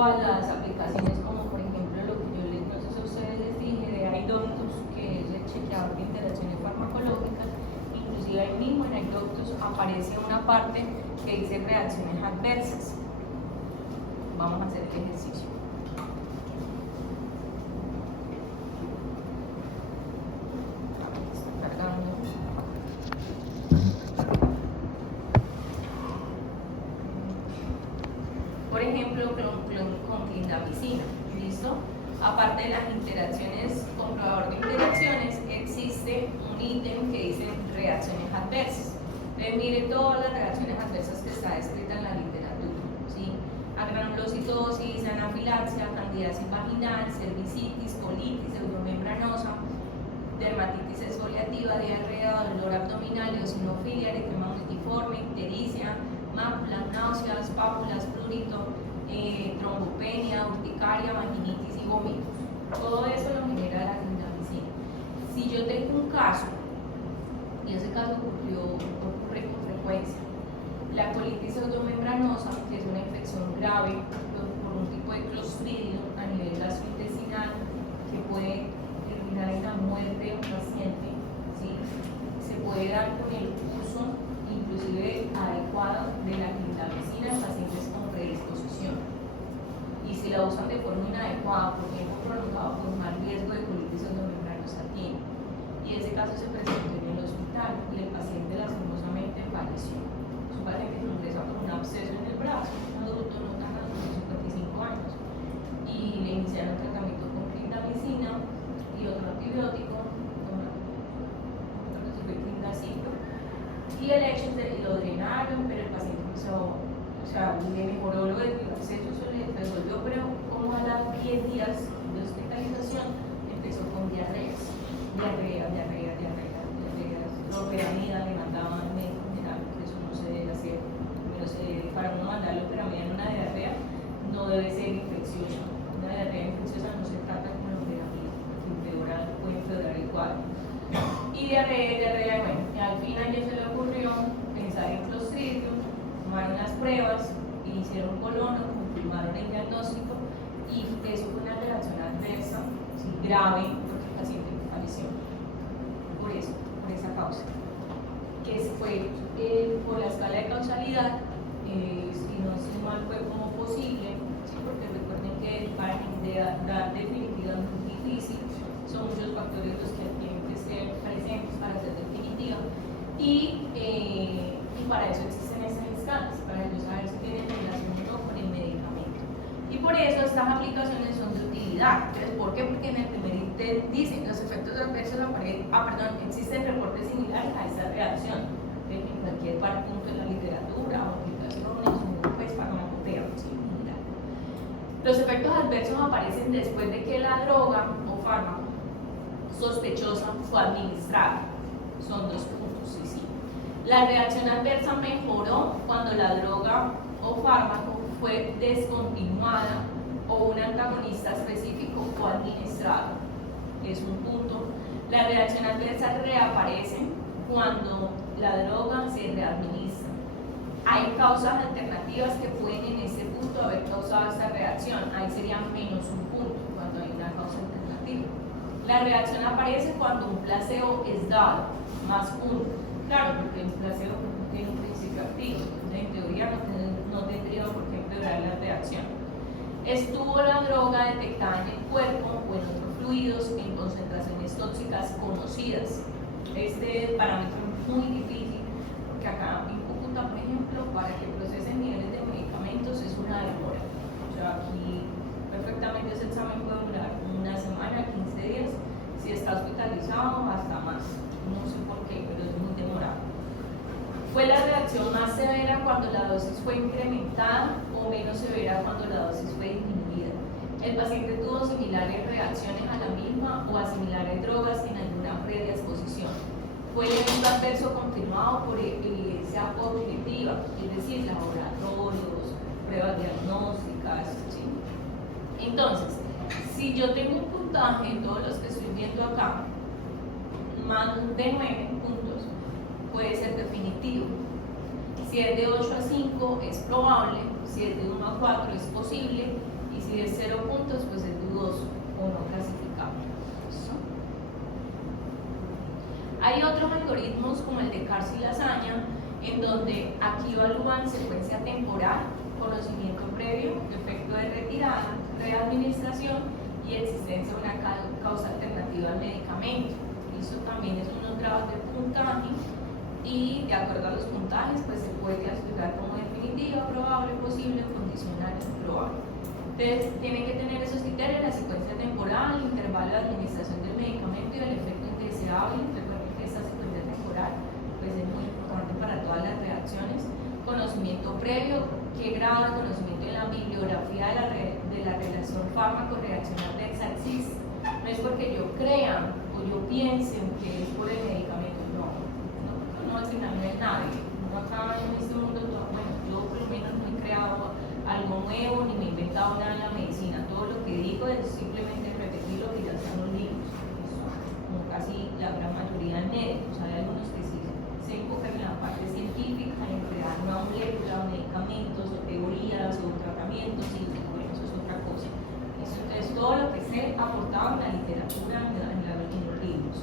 o a las aplicaciones como por ejemplo lo que yo les, no sé si a ustedes les dije de iDoctus, que es el chequeador de interacciones farmacológicas. Inclusive ahí mismo en iDoctus aparece una parte que dice reacciones adversas. Vamos a hacer el ejercicio. Está cargando. Por ejemplo, con clindamicina, ¿listo? Aparte de las interacciones, comprobador de interacciones, existe un ítem que dice reacciones adversas. Entonces, mire todas las reacciones adversas que está descrita en la literatura, ¿sí? Agranulocitosis, anafilaxia, candidiasis vaginal, cervicitis, colitis, pseudomembranosa, dermatitis exfoliativa, diarrea, dolor abdominal, eosinofilia, eritema multiforme, ictericia, mácula, náuseas, pápulas, prurito, trombopenia, urticaria, vaginitis y vómitos. Todo eso lo genera la clindamicina. Si yo tengo un caso, y ese caso ocurre con frecuencia, la colitis pseudomembranosa, que es una infección grave por un tipo de clostridio a nivel gastrointestinal que puede terminar en la muerte de un paciente, ¿sí? Se puede dar con el uso inclusive adecuado de la clindamicina en pacientes con predisposición. Y si la usan de forma inadecuada por tiempo prolongado, pues más riesgo de colitis pseudomembranosa tiene. Y ese caso se presentó en el hospital y el paciente lastimosamente falleció. Es un paciente que ingresa con un absceso en el brazo, un adulto no tan adulto de 55 años. Y le iniciaron tratamiento con clindamicina y otro antibiótico, otro que se fue clindaciclo. Y el hecho es que lo drenaron, pero el paciente empezó, le mejoró lo del absceso, se le resolvió, pero como a los 10 días de hospitalización empezó con diarreas, loperamida, le mandaban médico general, que eso no se debe hacer, pero para uno mandarle loperamida en una diarrea no debe ser infecciosa. Una diarrea infecciosa no se trata con loperamida, porque puede empeorar el cuadro. Y diarrea, bueno, al fin a ellos se le ocurrió pensar en clostridium, tomaron las pruebas, hicieron colono, confirmaron el diagnóstico y eso fue una reacción adversa, sí, grave, porque el paciente falleció. Por eso, por esa causa. Que fue por la escala de causalidad, si no estoy mal, fue como posible, ¿sí? Porque recuerden que para dar definitiva es muy difícil, son muchos factores los que tienen que ser presentes para ser definitiva y para eso existen estas escalas, para ellos saber si tienen relación o no con el medicamento. Y por eso estas aplicaciones son de utilidad. Entonces, ¿por qué? Porque en el primer ítem dicen los efectos adversos existen reportes similares a esta reacción en cualquier punto de la literatura o aplicaciones o pues farmacopea similar. Los efectos adversos aparecen después de que la droga o fármaco sospechosa fue administrada. Son 2 puntos, sí. La reacción adversa mejoró cuando la droga o fármaco fue descontinuada o un antagonista específico fue administrado. Es un punto. La reacción adversa reaparece cuando la droga se readministra. Hay causas alternativas que pueden en ese punto haber causado esta reacción. Ahí sería menos un punto cuando hay una causa alternativa. La reacción aparece cuando un placebo es dado, más puntos. Claro, porque el placebo no tiene un principio activo, entonces en teoría no tendría por qué empeorar la reacción. Estuvo la droga detectada en el cuerpo o en otros fluidos en concentraciones tóxicas conocidas. Este parámetro es muy difícil porque acá en Cúcuta, por ejemplo, para que procesen niveles de medicamentos es una demora. O sea, aquí perfectamente ese examen puede durar una semana, 15 días, si está hospitalizado hasta más. No sé por qué, pero es muy demorado. Fue la reacción más severa cuando la dosis fue incrementada o menos severa cuando la dosis fue disminuida. El paciente tuvo similares reacciones a la misma o a similares drogas sin alguna previa exposición. Fue el evento adverso continuado por evidencia objetiva, es decir, laboratorios, pruebas diagnósticas, ¿sí? Entonces, si yo tengo un puntaje en todos los que estoy viendo acá, más de 9 puntos, puede ser definitivo. Si es de 8 a 5 es probable, si es de 1 a 4 es posible y Si es 0 puntos, pues es dudoso o no clasificable. ¿Listo? Hay otros algoritmos como el de Kars y Lasaña, en donde aquí evalúan secuencia temporal, conocimiento previo, efecto de retirada, readministración y existencia de una causa alternativa al medicamento. Eso también es unos grados de puntaje y de acuerdo a los puntajes pues se puede clasificar como definitiva, probable, posible, condicional y probable. Entonces tienen que tener esos criterios: la secuencia temporal, el intervalo de administración del medicamento y el efecto indeseable. Recuerden que esta secuencia temporal pues es muy importante para todas las reacciones. Conocimiento previo, qué grado de conocimiento en la bibliografía de la relación fármaco-reacción adversa existe. No es porque yo crea o yo piense que es por el medicamento, no al final no es nadie. No acá en este mundo, bueno, yo por lo menos no he creado algo nuevo ni me he inventado nada en la medicina. Todo lo que digo es simplemente repetir lo que ya están los libros, como casi la gran mayoría de médicos. Hay algunos que sí se enfocan en la parte científica, en crear una molécula, medicamentos, o teorías, o tratamientos, y bueno, eso es otra cosa. Entonces, todo lo que se ha aportado en la literatura, en los libros.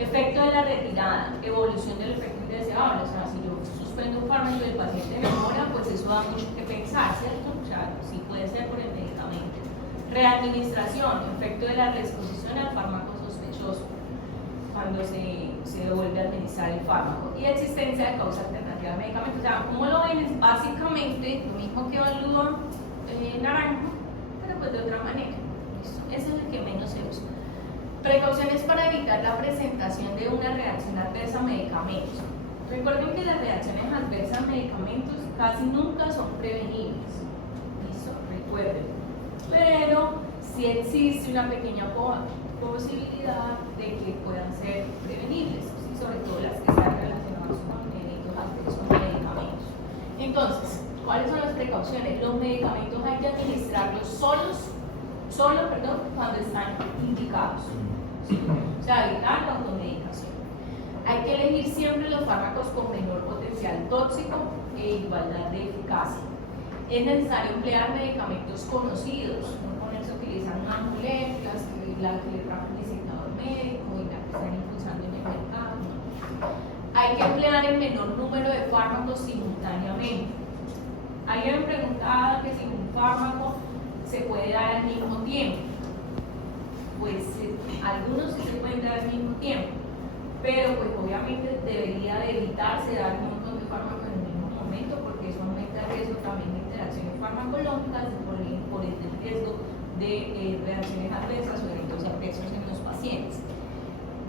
Efecto de la retirada, evolución del efecto indeseable. O sea, si yo suspendo un fármaco y el paciente mejora, pues eso da mucho que pensar, ¿cierto? O sea, sí puede ser por el medicamento. Readministración, efecto de la reexposición al fármaco sospechoso, cuando se vuelve a administrar el fármaco. Y existencia de causa alternativa al medicamento. O sea, ¿cómo lo ven? Es básicamente lo mismo que evalúa Naranjo, pero pues de otra manera. ¿Listo? Ese es el que menos se usa. Precauciones para evitar la presentación de una reacción adversa a medicamentos. Recuerden que las reacciones adversas a medicamentos casi nunca son prevenibles. ¿Listo? Recuerden. Pero sí existe una pequeña posibilidad de que puedan ser prevenibles, ¿sí? Sobre todo las que están relacionadas con eventos adversos a medicamentos. Entonces, ¿cuáles son las precauciones? Los medicamentos hay que administrarlos solo, cuando están indicados. ¿Sí? O sea, evitar la automedicación. Hay que elegir siempre los fármacos con menor potencial tóxico e igualdad de eficacia. Es necesario emplear medicamentos conocidos, no ponerse a utilizar unas moléculas que le trajo un diseñador médico y la que están impulsando en el mercado. No. Hay que emplear el menor número de fármacos simultáneamente. Alguien me preguntaba que si un fármaco se puede dar al mismo tiempo. Pues algunos sí se pueden dar al mismo tiempo, pero pues obviamente debería de evitarse dar un montón de fármacos en el mismo momento, porque eso aumenta el riesgo también de interacciones farmacológicas y por el riesgo de reacciones adversas o eventos adversos en los pacientes.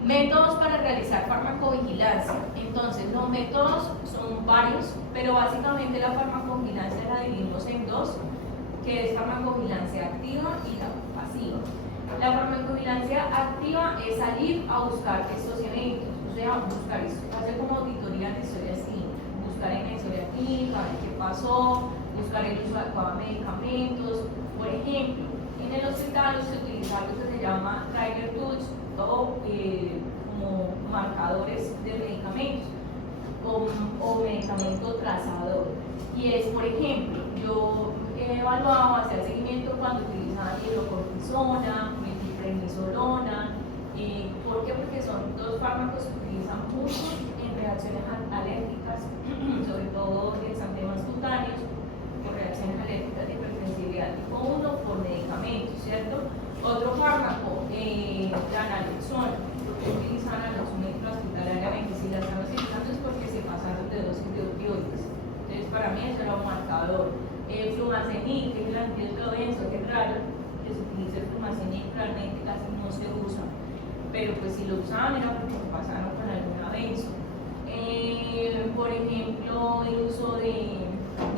Métodos para realizar farmacovigilancia. Entonces, los métodos son varios, pero básicamente la farmacovigilancia la dividimos en dos, que es farmacovigilancia activa y la pasiva. La farmacovigilancia activa es salir a buscar estos eventos, o sea, buscar esto, hacer como auditoría en historia clínica, buscar en la historia clínica, ver qué pasó, buscar el uso adecuado de medicamentos. Por ejemplo, en el hospital se utiliza algo que se llama trigger tools o como marcadores de medicamentos o medicamento trazador. Y es, por ejemplo, yo he evaluado, hacía seguimiento cuando utilizaban hidrocortisona, metilprednisolona. ¿Por qué? Porque son dos fármacos que utilizan mucho en reacciones alérgicas, sobre todo de exantemas cutáneos, por reacciones alérgicas de hipersensibilidad tipo 1 por medicamentos, ¿cierto? Otro fármaco, la naloxona, porque utilizan naloxona intrahospitalariamente. Si la están utilizando es porque se pasaron de dosis de opioides. Entonces, para mí eso era un marcador. Flumazenil, que es el antídoto denso, que es raro que se utilice el flumazenil, realmente casi no se usa, pero pues si lo usaban era porque se pasaron con alguna benzo. Por ejemplo, el uso de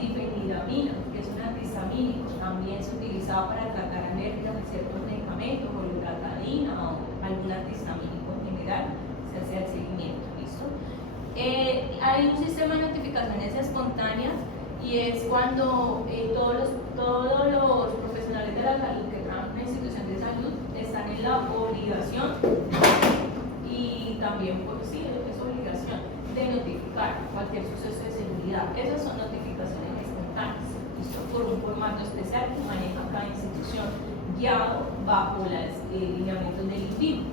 difenhidramina, que es un antihistamínico, también se utilizaba para tratar alergias de ciertos medicamentos, o loratadina o algún antihistamínico en general, se hacía el seguimiento, ¿listo? Hay un sistema de notificaciones espontáneas, y es cuando todos los profesionales de la salud que trabajan en una institución de salud están en la obligación, y también, pues sí, es obligación de notificar cualquier suceso de seguridad. Esas son notificaciones espontáneas, ¿listo? Por un formato especial que maneja cada institución. guiado bajo los lineamientos del INVIMA.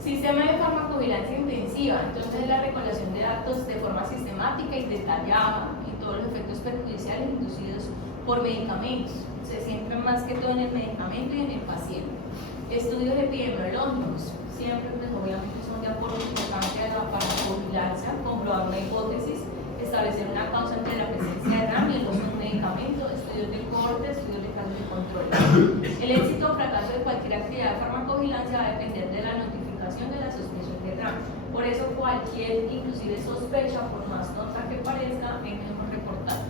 Sistema de farmacovigilancia intensiva, entonces la recolección de datos de forma sistemática y detallada y todos los efectos perjudiciales inducidos por medicamentos. Se centra más que todo en el medicamento y en el paciente. Estudios epidemiológicos, siempre pues, obviamente son de aporte importante a la farmacovigilancia, comprobar una hipótesis, establecer una causa entre la presencia de RAM y el uso de un medicamento, estudios de corte, estudios de casos de control. El éxito o fracaso de cualquier actividad de farmacovigilancia va a depender de la notificación de la sospecha de RAM. Por eso cualquier, inclusive sospecha, por más tonta que parezca, es mejor reportar.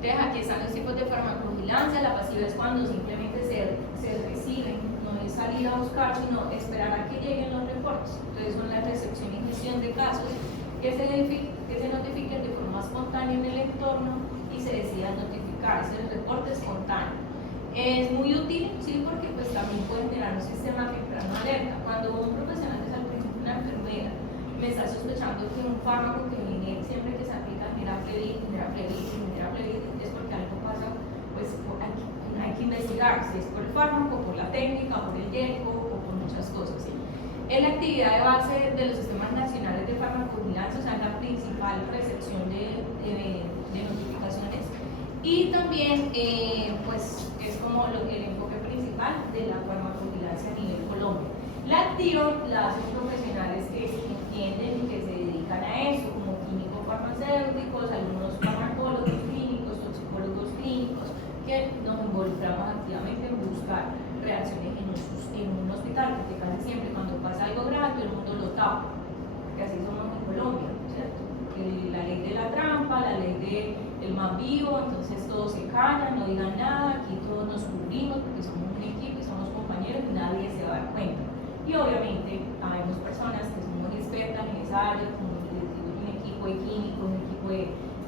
Entonces aquí están los tipos de farmacovigilancia. La pasiva es cuando simplemente se reciben, no es salir a buscar, sino esperar a que lleguen los reportes. Entonces son la recepción y gestión de casos que se notifiquen de forma espontánea en el entorno y se decida notificar. Ese es el reporte espontáneo. Es muy útil, sí, porque pues también puede generar un sistema temprano alerta. Cuando un profesional de salud, por ejemplo una enfermera, me está sospechando que un fármaco que viene siempre que se aplica genera flebitis, es porque algo pasa, pues hay que investigar si es por el fármaco, por la técnica, por el IECO o por muchas cosas. ¿Sí? Es la actividad de base de los sistemas nacionales de farmacovigilancia, o sea, la principal recepción de notificaciones. Y también, pues, es como el enfoque principal de la farmacovigilancia a nivel Colombia. La actividad la hacen profesionales que entienden y que se dedican a eso, como químicos farmacéuticos, algunos farmacólogos clínicos, toxicólogos clínicos, que nos involucramos activamente en buscar reacciones en un hospital, porque casi siempre cuando pasa algo grave todo el mundo lo tapa, porque así somos en Colombia, ¿cierto? La ley de la trampa, la ley del más vivo, entonces todos se callan, no digan nada, aquí todos nos cubrimos porque somos un equipo y somos compañeros y nadie se va a dar cuenta. Y obviamente habemos personas que somos expertas en esa área, como les digo, un equipo de químicos, un equipo de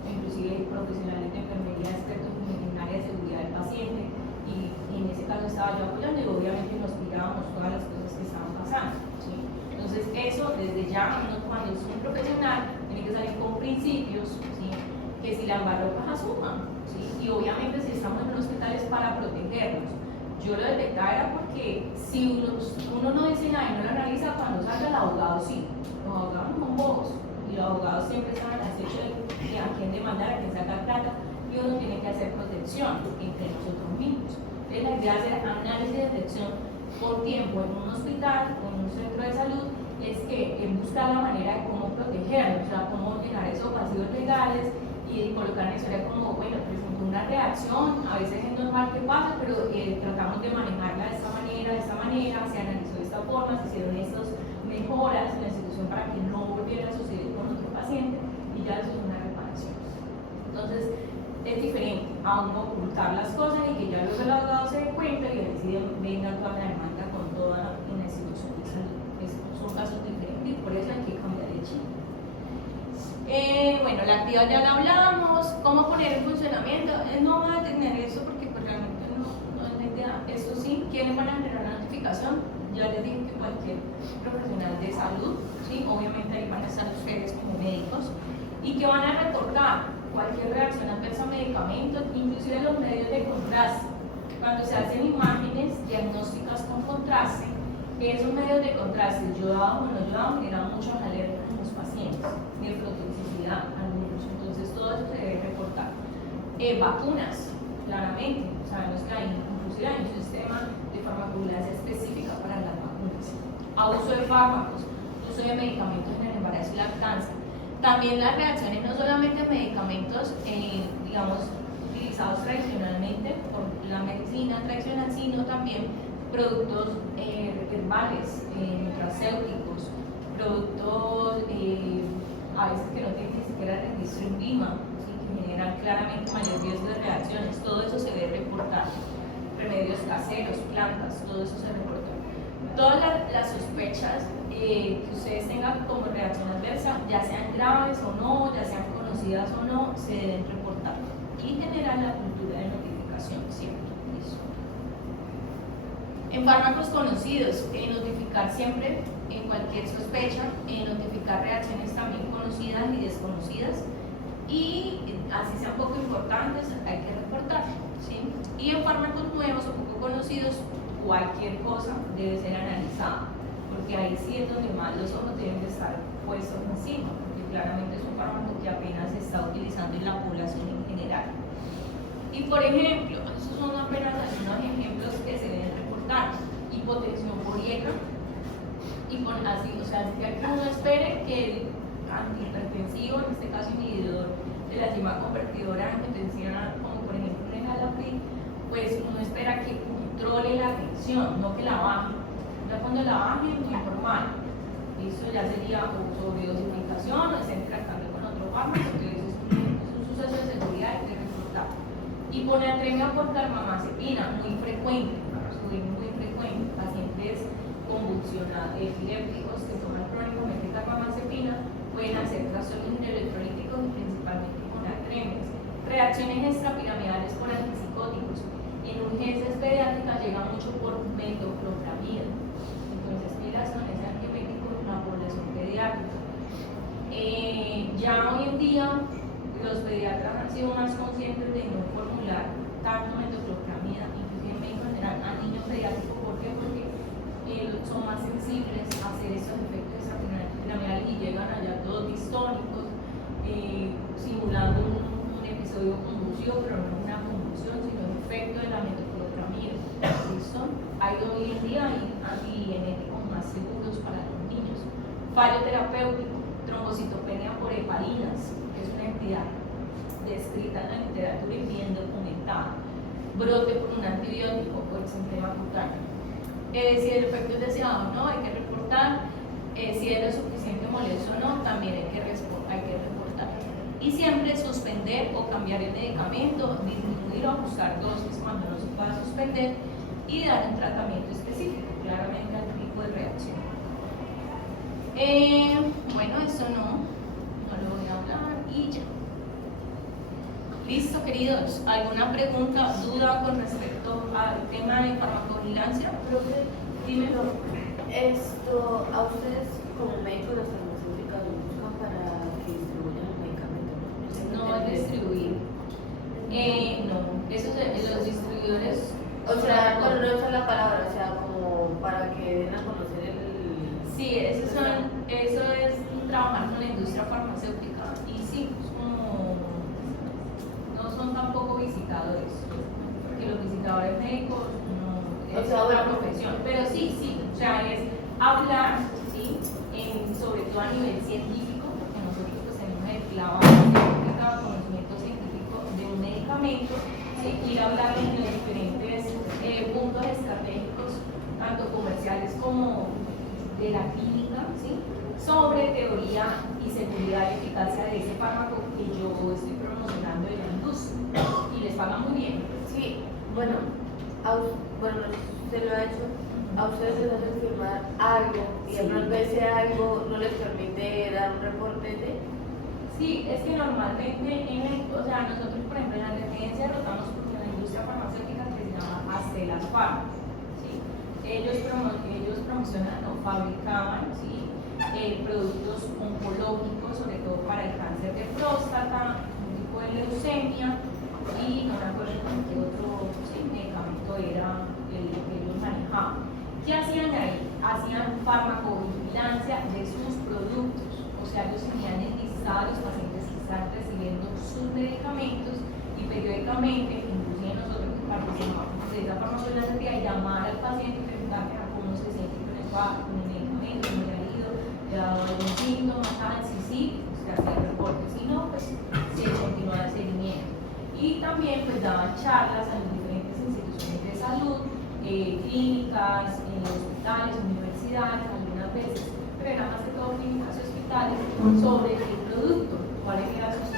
inclusive profesionales de enfermería, expertos en área de seguridad del paciente, y en ese caso estaba yo apoyando y obviamente nos mirábamos todas las cosas que estaban pasando. ¿Sí? Entonces eso desde ya, cuando es un profesional, tiene que salir con principios, ¿sí? Que si la embarró, pues asuman, ¿sí? Y obviamente si estamos en un hospital es para protegernos. Yo lo detectaba era porque si uno no dice nada y no lo analiza, cuando salga el abogado sí, los abogados no son bobos y los abogados siempre están al acecho de a quién demandar, a quién sacar plata, y uno tiene que hacer protección entre nosotros mismos. Entonces la idea de hacer análisis de detección por tiempo en un hospital o en un centro de salud es que buscar la manera de cómo protegernos, o sea, cómo llenar esos vacíos legales y colocar en la historia como, bueno, presentó una reacción, a veces es normal que pase, pero tratamos de manejarla de esta manera, se analizó de esta forma, se hicieron estas mejoras en la institución para que no volviera a suceder con otro paciente y ya eso es una reparación. Entonces, es diferente a uno ocultar las cosas y que ya luego el abogado se dé cuenta y decide venga toda la demanda con toda una institución de salud. Son casos diferentes y por eso hay que cambiar de chip. Bueno, la actividad ya la hablamos. ¿Cómo poner en funcionamiento? No voy a tener eso porque pues, realmente no es la idea. Eso sí, ¿quiénes van a generar la notificación? Ya les dije que cualquier profesional de salud, ¿sí? Obviamente ahí van a estar ustedes como médicos y que van a reportar cualquier reacción adversa a medicamentos, inclusive los medios de contraste. Cuando se hacen imágenes diagnósticas con contraste, esos medios de contraste, yodados o no yodados, generan muchas alertas en los pacientes, nefrotoxicidad, algunos. Entonces todo eso se debe reportar. Vacunas, claramente, sabemos que hay, inclusive hay un sistema de farmacovigilancia específica para las vacunas. Abuso de fármacos, uso de medicamentos en el embarazo y lactancia. También las reacciones no solamente a medicamentos, digamos, utilizados tradicionalmente por la medicina tradicional, sino también productos herbales, nutracéuticos, productos a veces que no tienen ni siquiera registro en VIMA, ¿sí? Que generan claramente mayor riesgo de reacciones. Todo eso se debe reportar. Remedios caseros, plantas, todo eso se reporta. Todas las sospechas que ustedes tengan como reacción adversa, ya sean graves o no, ya sean conocidas o no, se deben reportar y generar la cultura de notificación siempre. Eso. En fármacos conocidos, notificar siempre en cualquier sospecha, notificar reacciones también conocidas y desconocidas, y así sean poco importantes, hay que reportar, ¿sí? Y en fármacos nuevos, reconocidos, cualquier cosa debe ser analizada, porque ahí sí es donde más los ojos deben de estar puestos encima, porque claramente es un fármaco que apenas se está utilizando en la población en general. Y por ejemplo, esos son apenas algunos ejemplos que se deben reportar: hipotensión poríaca, y con así, o sea, que aquí uno espere que el antihipertensivo, en este caso inhibidor de la enzima convertidora angiotensina, como por ejemplo el enalapril, pues uno espera que controle la tensión, no que la baje. Ya cuando la baje, muy normal. Eso ya sería o sobredosificación o está interactuando con otro fármaco, entonces es un suceso de seguridad que hay que reportar. Hiponatremia por carbamazepina, muy frecuente, muy frecuente. Pacientes convulsionados, epilépticos que toman crónicamente carbamazepina pueden hacer trastornos electrolíticos y principalmente con atremias. Reacciones extrapiramidales por antipsicóticos. En urgencias pediátricas llega mucho por metoclopramida. Entonces, mira, son ese antiepílico en la población pediátrica. Ya hoy en día, los pediatras han sido más conscientes de no formular tanto metoclopramida, inclusive en general a niños pediátricos. ¿Por qué? Porque son más sensibles a hacer esos efectos extrapiramidales y llegan allá todos distónicos, simulando un episodio convulsivo, pero no una convulsión, sino el efecto de la metoclopramida. ¿Listo? Hay hoy en día antigenéticos más seguros para los niños. Fallo terapéutico, trombocitopenia por heparinas, que es una entidad descrita en la literatura y bien documentada. Brote por un antibiótico o exantema cutáneo. Si el efecto es deseado o no, hay que reportar. Si es lo suficiente molesto o no, también hay que reportar. Y siempre suspender o cambiar el medicamento, disminuir o ajustar dosis cuando no se pueda suspender y dar un tratamiento específico, claramente al tipo de reacción. Bueno, eso no lo voy a hablar y ya. Listo, queridos. ¿Alguna pregunta, duda con respecto al tema de farmacovigilancia? Profe, Dímelo. ¿A ustedes como médicos las farmacéuticas lo buscan para que distribuyan el medicamento? No es distribuir. No, eso los distribuidores. O sea, bueno, no usar la palabra, o sea, como para que den a conocer el... Sí, eso es trabajar con la industria farmacéutica. Y sí, no son tampoco visitadores, porque los visitadores médicos no es otra profesión, pero sí, o sea, es hablar, ¿sí? Sobre todo a nivel científico, porque nosotros pues tenemos el clavado conocimiento científico de un medicamento, ¿sí? Ir a hablar en los diferentes puntos estratégicos, tanto comerciales como de la clínica, ¿sí? Sobre teoría y seguridad y eficacia de ese fármaco que yo estoy promocionando en la industria y les pagan muy bien. Sí, bueno, usted lo ha hecho, a ustedes les hacen firmar algo y de pronto ese algo no les permite dar un reporte de... Sí, es que normalmente, nosotros por ejemplo en la residencia rotamos por una industria farmacéutica que se llama Astelas Pharma, ¿sí? Ellos promocionan o fabricaban, ¿sí? Productos oncológicos, sobre todo para el cáncer de próstata, un tipo de leucemia y no me acuerdo con qué otro medicamento era el que ellos manejaban. ¿Qué hacían ahí? Hacían farmacovigilancia de sus productos, o sea, ellos tenían enlistados los pacientes que están recibiendo sus medicamentos y periódicamente, inclusive nosotros que participamos de esa farmacovigilancia, llamar al paciente y preguntarle cómo se siente con el medicamento, cómo le ha ido, le ha dado algún síntoma, tal, si se hacía el reporte, si no, pues se continúa el seguimiento. Y también pues daban charlas a las diferentes instituciones de salud, clínicas, hospitales, universidades, algunas veces, pero era más que todo clínicas y hospitales, sobre el producto, cuál era su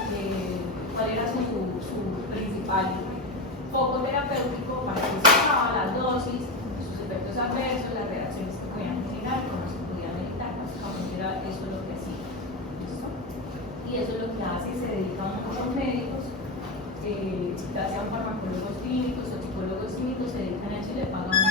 principal foco terapéutico, para que se usaba, las dosis, sus efectos adversos, las reacciones que podían generar, cómo se podían evitar. Básicamente era eso lo que hacía. ¿Listo? Y eso es lo que hace, se dedican muchos médicos, ya sean farmacólogos clínicos o psicólogos clínicos, se dedican a eso y le pagan